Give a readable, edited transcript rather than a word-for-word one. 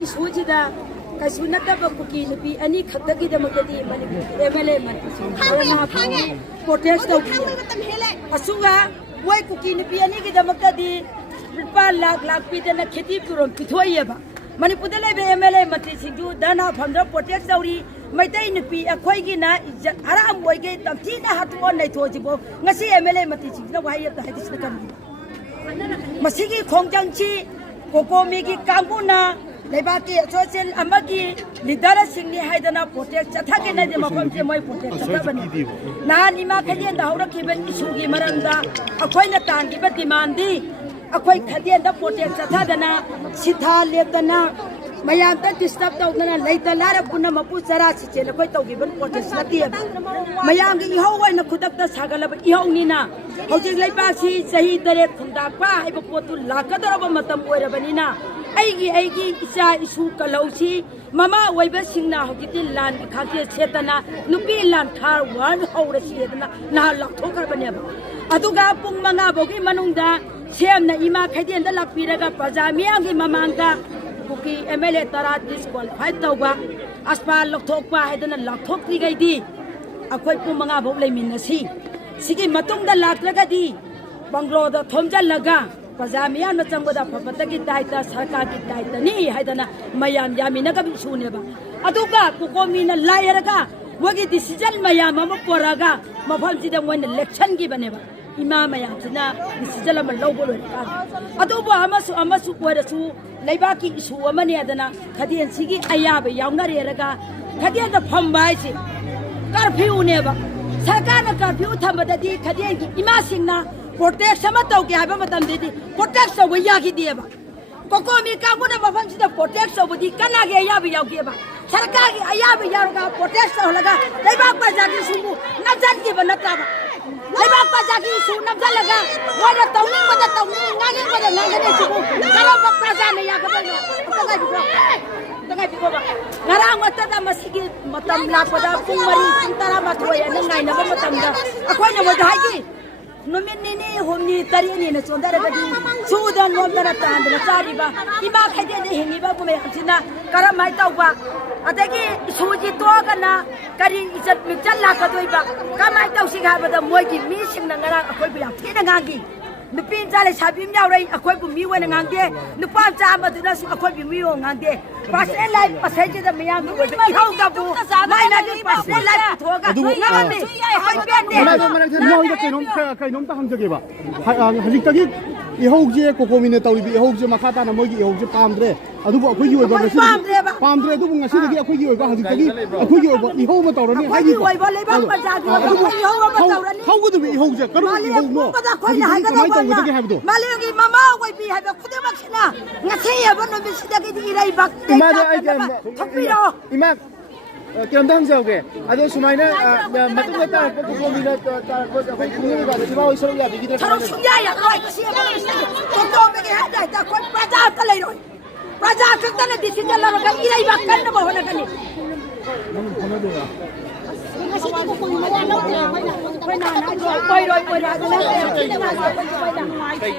सूचिदा कैसु नतब cookie नुपी अनि खत्तगी दमकदी MLA मंत्री protest तौकी असुगा वय कुकी नुपी अनि की दमकदी 5 लाख पीदना खेती पुरम पिथोयेबा मणिपुर लेबे एमएलए मंत्री सिंधु दना फंद्र प्रोटेस्ट तौरी मैतै नुपी अखोयगी ना इज्जत आराम वयगे तमथीना हतुन नैथोजिबो ngasi एमएलए मंत्री सिंधु वाहियब हाइदिस नकन मसिगी खोंगजंगची कोकोमीगी कांगुना लेबाकी सोशल अमगी लीडर सिंगनी हाइदना प्रोटेक्ट चथागे नदे मफम से मोय प्रोटेक्ट चथाबनी नान इमा खदियन दाउरखिबे इशूगी मरंदा अखोयना तांगिबे डिमांडी अखोय खदियन दा प्रोटेक्ट चथादना सिथा लेतना मयाम त डिस्टर्ब तौदना लेता लारा पुना मपु चरा सिचेल कोय तौगिबन प्रोटेक्ट नतिय मयाम गी इहो वयना खुदकता सागलब इहोनीना हौजिक लेबासी सही दरे खुंदा पा हाइबो पोतु लाकदरब मतम ओइरबनिना आईगी इचा इशू कलौसी ममा वैबा सिंगना हौजिति लान खाके सेतना नुपी लान खार वन हौर सेदना ना लाथोखरबनेबा अदुगा पुंग मंगा बोगी मनुंगदा सेमना इमा खैदेनदा लापिरगा प्रजा मियांगी ममांगा कुकी एमएलए तरा डिस्क्वालिफाइड तौबा अस्पाल लथोकपा हाइदना लाथोक्रिगैदी अखोय पुंग मंगा बोग लेमिनसी सिगी मतुंगदा लात्रगदी बंगलोदा थोमजलगा प्रजा मियाम चंगदा फपतगी दायित्व सरकार की दायित्व नहीं हैदना मयाम यामिनगा बिसुनेबा अदुगा कुकोमीना लायरगा वगी डिसीजन मयाम अम पोरागा मफमसिदा मोइन इलेक्शन की बनेबा इमा मयामसिना डिसीजन अम लौबो लोका अदुबो अमसु कोरसु लेबाकी इशू अमने अदना खदियन सिगी अयाबे यावनरेरगा खदियन द फमबाइसि कर्फ्यूनेबा सरकार न कर्फ्यू थमबददी खदियन की इमा सिंगना प्रोटेक्ट तौगे है प्रोटेक्ट तब यादीब कोकोमी कांगुना मफमसिदा प्रोटेक्ट तौबदी कनागे अयाब याउगेबा सरकार की अयाब याउगा प्रोटेक्ट तौलगा लेबाक प्रजागी सुबु नजनगिब नत्राबा लेबाक प्रजागी सु नजलगा वाना तौनी नागे सुबु करब प्रजा ने यागबनो ngarang matada masigi matam lakpada pung mari tara mathoya na ngainaba matamda akhona wadhaigi नुमिन निनी होमनी तरी नि न चोंदरगदी सुदन मोदरा तांदरा चारिबा इमा खैदे ने हिंगिबा गुमे हसिना करम माइ तौबा अदगी सुजी तोगना करी इज्जत मिचल लाकदोइबा कमाइ तौसि गाबदा मोइगी मी सिंगना ngara अखोइ बिया थिना गांगी नुपिन जाले साबिम यावरै अखोइ बु मी वना गांगे नुपा चामदुना सु अखोइ बु मी ओ गांगे पर्सनल लाइफ पसैजे द मियाम नु इहाउ दबु माइना दी पर्सनल लाइफ थोगा नामनि अखोइ पेंदे नोइदा कैनोम ता हमजगेबा हजिकतगी इहौजे कोकोमिने तौरिबि इहौजे मखाताना मोइगी इहौजे पामद्रे अदुबो अखोइगी ओइबा गसि पामद्रे अदुबु ngasiदगी अखोइगी ओइबा हजिकतगी अखोइगी ओइबा इहौमा तौरनि हाइगी ओइबा लेबा प्रजागी इहौमा तौरनि हौगदुबि इहौजे करू इहौनो कमाइ तौगदगी हाइबदो मालियोगी ममा ओइबि हाइबा खुदेमक्सिना ngasi याबा नबिसिदगी दिराइ बक इमादो इमा केमदा हमजाओगे अदो सुमाइना मतुंग ता कोकोमिना अखोइ खुंगेबा सिबा ओइसरो या बिगिदे सरौ सुया या कोइ सिबा कोकोमिगे हादा ता कोइ प्रजा त लैरोइ प्रजा खतने डिसीजन लरगा इराइ बक कन्न बहना कनि ngasi ko ko mo na lo na